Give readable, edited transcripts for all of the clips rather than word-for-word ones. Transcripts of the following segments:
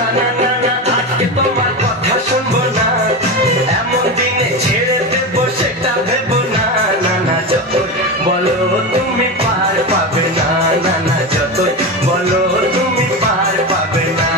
না না না না আজকে তোমার কথা শুনবো না, এমন দিনে ছেড়ে দেবো সেটা ভেবো না। না না যতই বলো তুমি পার পাবে না, না না যতই বলো তুমি পার পাবে না।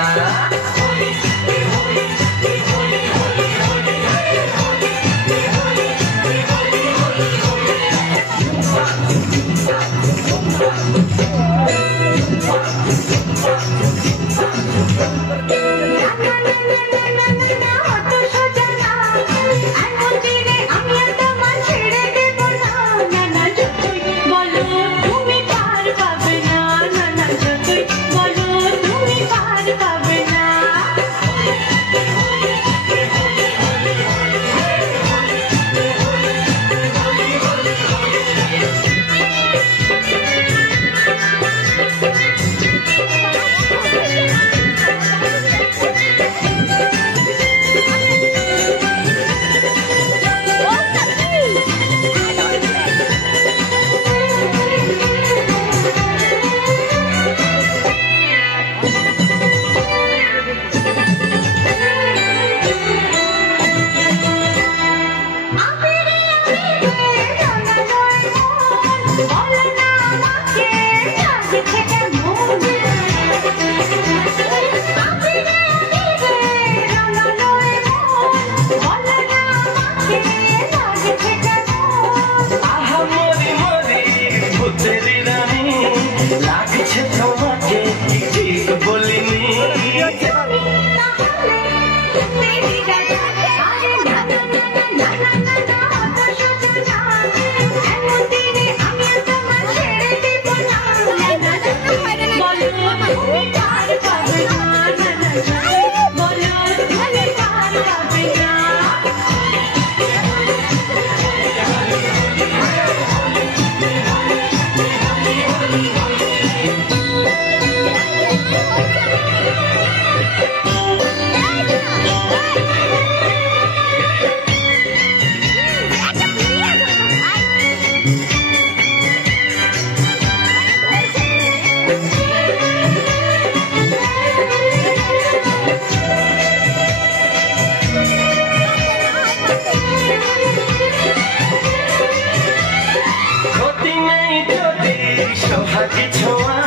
সোহাগী ছোঁয়া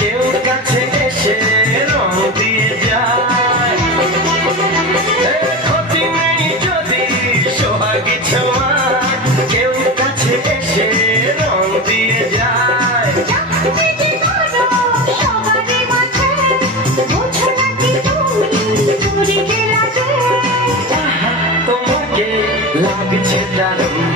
কেউ কাছে এসে রং দিয়ে যায়, ক্ষতি নেই যদি সোহাগী ছোঁয়া কেউ কাছে এসে রং দিয়ে যায়। তোমাকে লাগছে দারুণ